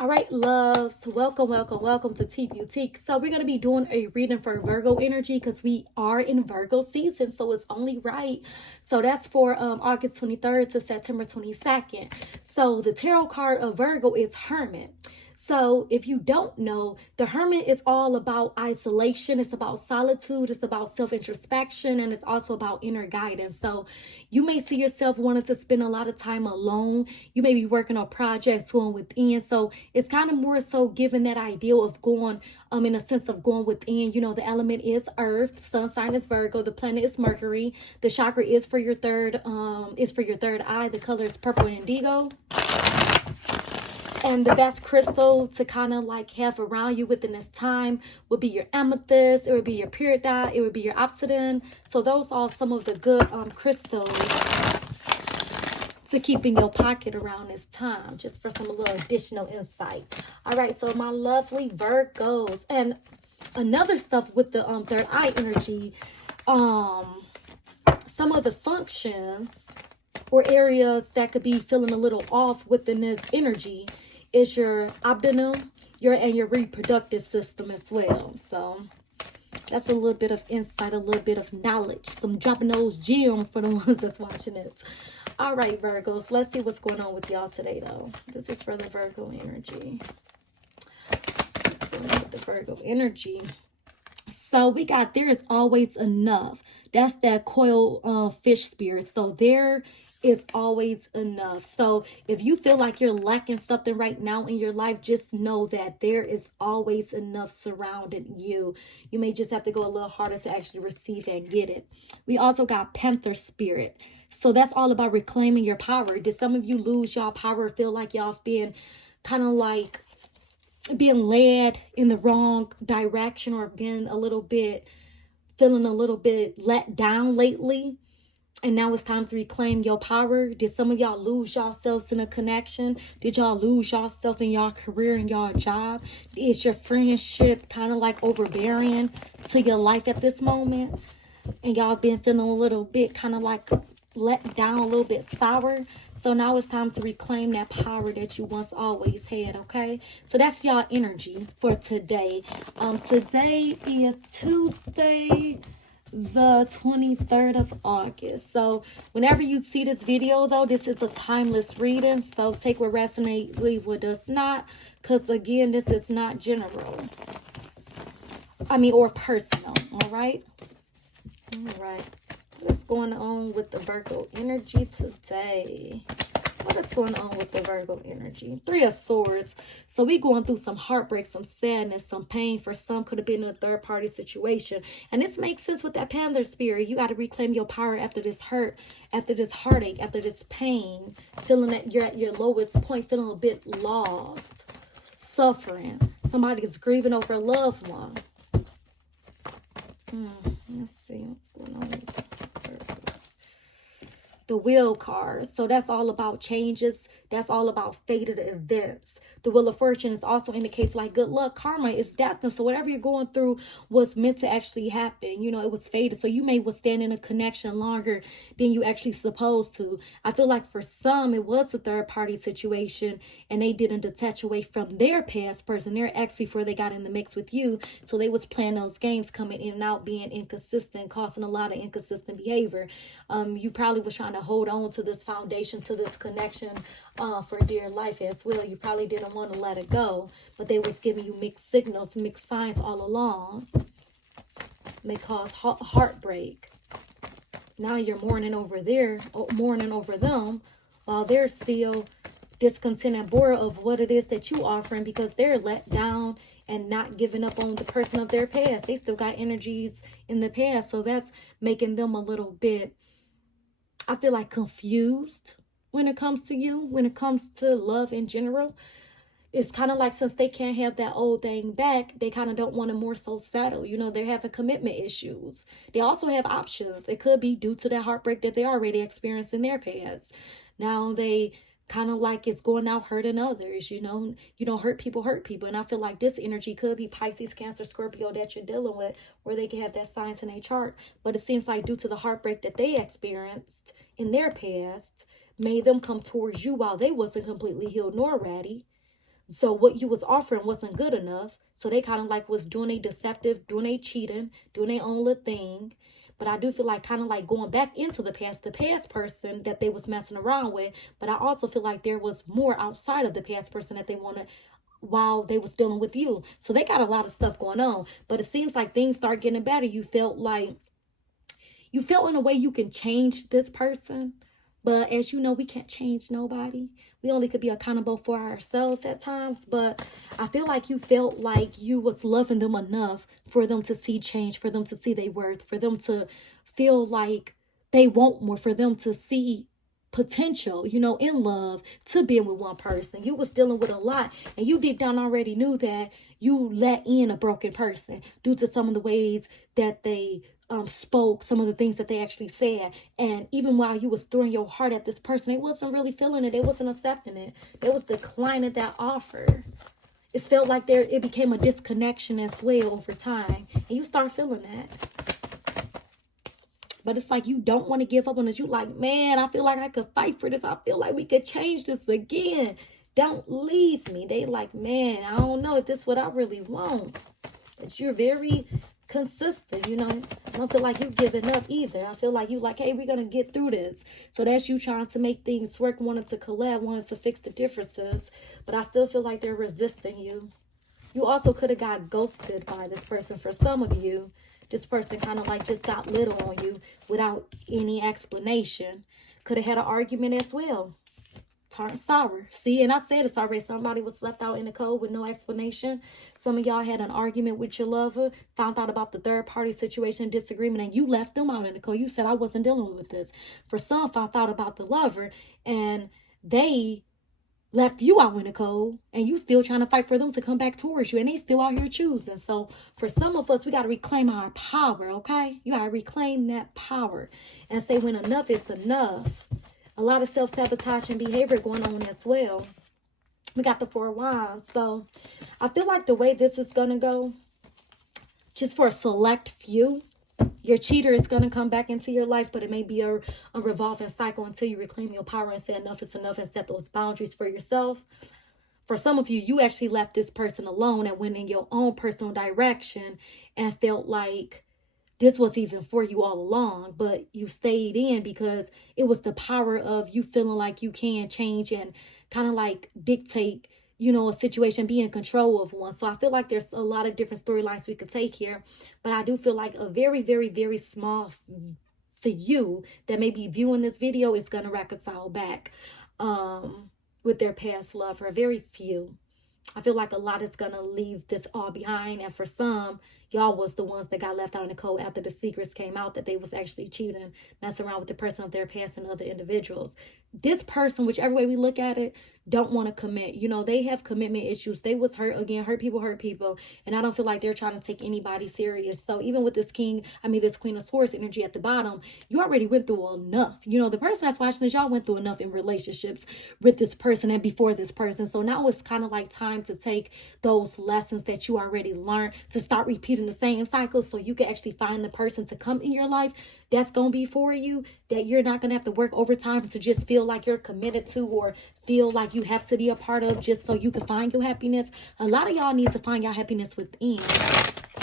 All right, loves, welcome to Tea Boutique. So we're going to be doing a reading for Virgo energy because we are in Virgo season, so it's only right. So that's for August 23rd to September 22nd. So the tarot card of Virgo is Hermit. So if you don't know, the Hermit is all about isolation. It's about solitude. It's about self-introspection. And it's also about inner guidance. So you may see yourself wanting to spend a lot of time alone. You may be working on projects going within. So it's kind of more so giving that ideal of going, in a sense of going within. You know, the element is Earth. Sun sign is Virgo. The planet is Mercury. The chakra is for your third, eye. The color is purple indigo. And the best crystal to kind of like have around you within this time would be your amethyst. It would be your peridot. It would be your obsidian. So those are some of the good crystals to keep in your pocket around this time, just for some little additional insight. All right, so my lovely Virgos, and another stuff with the third eye energy, some of the functions or areas that could be feeling a little off within this energy is your abdomen, your reproductive system as well. So that's a little bit of insight, a little bit of knowledge, some dropping those gems for the ones that's watching it. All right, Virgos, let's see what's going on with y'all today, though. This is for the Virgo energy. What's going on with the Virgo energy? So we got there is always enough. That's that coil fish spirit. So there is always enough. So if you feel like you're lacking something right now in your life, just know that there is always enough surrounding you. You may just have to go a little harder to actually receive and get it. We also got Panther spirit. So that's all about reclaiming your power. Did some of you lose y'all power, feel like y'all been kind of like being led in the wrong direction, or been feeling a little bit let down lately, and now it's time to reclaim your power? Did some of y'all lose yourselves in a connection? Did y'all lose yourself in your career and your job? Is your friendship kind of like overbearing to your life at this moment, and y'all been feeling a little bit kind of like let down, a little bit sour? So now it's time to reclaim that power that you once always had, okay? So that's y'all energy for today. Today is Tuesday, the 23rd of August. So whenever you see this video, though, this is a timeless reading. So take what resonates, leave what does not. Because, again, this is not general. Or personal, all right? All right. What's going on with the Virgo energy today? What is going on with the Virgo energy? Three of Swords. So we going through some heartbreak, some sadness, some pain. For some, could have been in a third-party situation. And this makes sense with that Panther spirit. You got to reclaim your power after this hurt, after this heartache, after this pain. Feeling that you're at your lowest point, feeling a bit lost, suffering. Somebody is grieving over a loved one. Let's see what's going on with the Wheel card. So that's all about changes. That's all about fated events. The Wheel of Fortune is also indicates like good luck, karma is destiny. So whatever you're going through was meant to actually happen. You know, it was fated. So you may withstand in a connection longer than you actually supposed to. I feel like for some, it was a third-party situation and they didn't detach away from their past person, their ex, before they got in the mix with you. So they was playing those games, coming in and out, being inconsistent, causing a lot of inconsistent behavior. You probably was trying to hold on to this foundation, to this connection for dear life as well. You probably didn't want to let it go, but they was giving you mixed signals, mixed signs all along. May cause heartbreak. Now you're mourning over them, while they're still discontent and bored of what it is that you offering, because they're let down and not giving up on the person of their past. They still got energies in the past, so that's making them a little bit, I feel like, confused when it comes to you, when it comes to love in general. It's kind of like, since they can't have that old thing back, they kind of don't want to more so settle. You know, they're having commitment issues. They also have options. It could be due to that heartbreak that they already experienced in their past. Now they kind of like it's going out hurting others. You know, hurt people. And I feel like this energy could be Pisces, Cancer, Scorpio that you're dealing with, where they can have that signs in their chart. But it seems like due to the heartbreak that they experienced in their past, made them come towards you while they wasn't completely healed nor ready. So what you was offering wasn't good enough. So they kind of like was doing a deceptive, doing a cheating, doing their own little thing. But I do feel like kind of like going back into the past person that they was messing around with. But I also feel like there was more outside of the past person that they wanted while they was dealing with you. So they got a lot of stuff going on. But it seems like things start getting better. You felt in a way you can change this person. But as you know, we can't change nobody. We only could be accountable for ourselves at times. But I feel like you felt like you was loving them enough for them to see change, for them to see their worth, for them to feel like they want more, for them to see potential, in love, to being with one person. You was dealing with a lot, and you deep down already knew that you let in a broken person due to some of the ways that they spoke, some of the things that they actually said. And even while you was throwing your heart at this person, they wasn't really feeling it. They wasn't accepting it. They was declining that offer. It felt like it became a disconnection as well over time. And you start feeling that. But it's like you don't want to give up on it. You like, man, I feel like I could fight for this. I feel like we could change this again. Don't leave me. They like, man, I don't know if this is what I really want. But you're very consistent, I don't feel like you're giving up either. I feel like you like, hey, we're gonna get through this. So that's you trying to make things work, wanting to collab, wanting to fix the differences. But I still feel like they're resisting you. You also could have got ghosted by this person. For some of you, this person kind of like just got little on you without any explanation. Could have had an argument as well. Turned sour. See, and I said it's already. Somebody was left out in the cold with no explanation. Some of y'all had an argument with your lover, found out about the third party situation, disagreement, and you left them out in the cold. You said, I wasn't dealing with this. For some, found out about the lover, and they left you out in the cold, and you still trying to fight for them to come back towards you, and they still out here choosing. So for some of us, we got to reclaim our power, okay? You got to reclaim that power and say when enough is enough. A lot of self-sabotaging behavior going on as well. We got the Four of Wands. So I feel like the way this is going to go, just for a select few, your cheater is going to come back into your life, but it may be a revolving cycle until you reclaim your power and say enough is enough and set those boundaries for yourself. For some of you, you actually left this person alone and went in your own personal direction and felt like this was even for you all along, but you stayed in because it was the power of you feeling like you can change and kind of like dictate, a situation, be in control of one. So I feel like there's a lot of different storylines we could take here, but I do feel like a very, very, very small for you that may be viewing this video is going to reconcile back with their past lover. Very few. I feel like a lot is going to leave this all behind. And for some, y'all was the ones that got left out in the cold after the secrets came out that they was actually cheating, messing around with the person of their past and other individuals. This person, whichever way we look at it, don't want to commit. They have commitment issues. They was hurt again. Hurt people. And I don't feel like they're trying to take anybody serious. So even with this Queen of Swords energy at the bottom, you already went through enough. The person that's watching this, y'all went through enough in relationships with this person and before this person. So now it's kind of like time to take those lessons that you already learned to start repeating the same cycle so you can actually find the person to come in your life that's going to be for you, that you're not going to have to work overtime to just feel like you're committed to or feel like you have to be a part of just so you can find your happiness. A lot of y'all need to find your happiness within,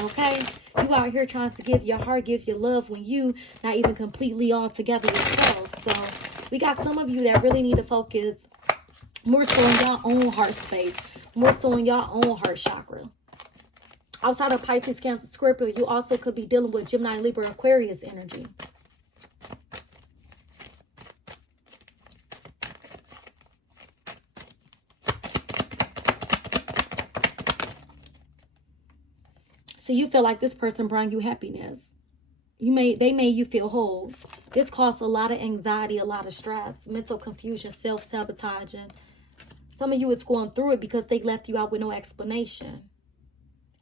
okay? You out here trying to give your heart, give your love when you not even completely all together yourself. So we got some of you that really need to focus more so in your own heart space, more so in your own heart chakra. Outside of Pisces, Cancer, Scorpio, you also could be dealing with Gemini, Libra, Aquarius energy. So you feel like this person brought you happiness. They made you feel whole. This caused a lot of anxiety, a lot of stress, mental confusion, self-sabotaging. Some of you is going through it because they left you out with no explanation.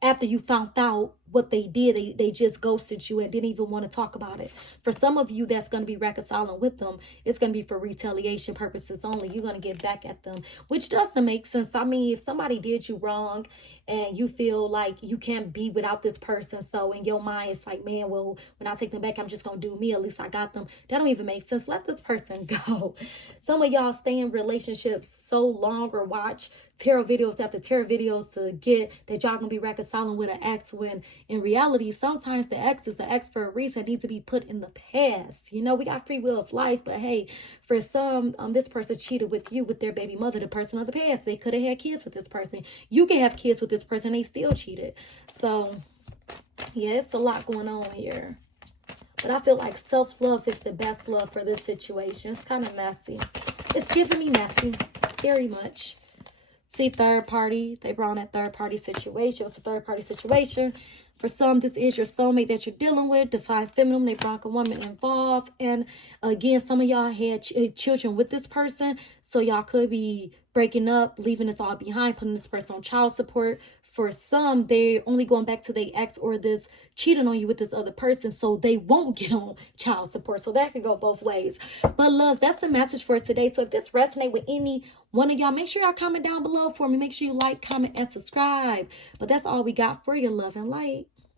After you found out what they did, they just ghosted you and didn't even want to talk about it. For some of you that's going to be reconciling with them, it's going to be for retaliation purposes only. You're going to get back at them, which doesn't make sense. I mean, if somebody did you wrong and you feel like you can't be without this person, so in your mind, it's like, man, well, when I take them back, I'm just going to do me. At least I got them. That don't even make sense. Let this person go. Some of y'all stay in relationships so long or watch tarot videos after tarot videos to get that y'all gonna be reconciling with an ex, when in reality sometimes the ex is the ex for a reason. It needs to be put in the past. You know, we got free will of life, but hey, for some, this person cheated with you with their baby mother, the person of the past. They could have had kids with this person. You can have kids with this person, they still cheated. So yeah, it's a lot going on here. But I feel like self-love is the best love for this situation. It's kind of messy. It's giving me messy, very much. See, third party. They brought in that third party situation. It's a third party situation. For some, this is your soulmate that you're dealing with. Divine feminine. They brought a woman involved. And again, some of y'all had children with this person. So y'all could be breaking up, leaving this all behind, putting this person on child support. For some, they're only going back to their ex or this cheating on you with this other person, so they won't get on child support. So that could go both ways. But loves, that's the message for today. So if this resonates with any one of y'all, make sure y'all comment down below for me. Make sure you like, comment, and subscribe. But that's all we got for you, love and light.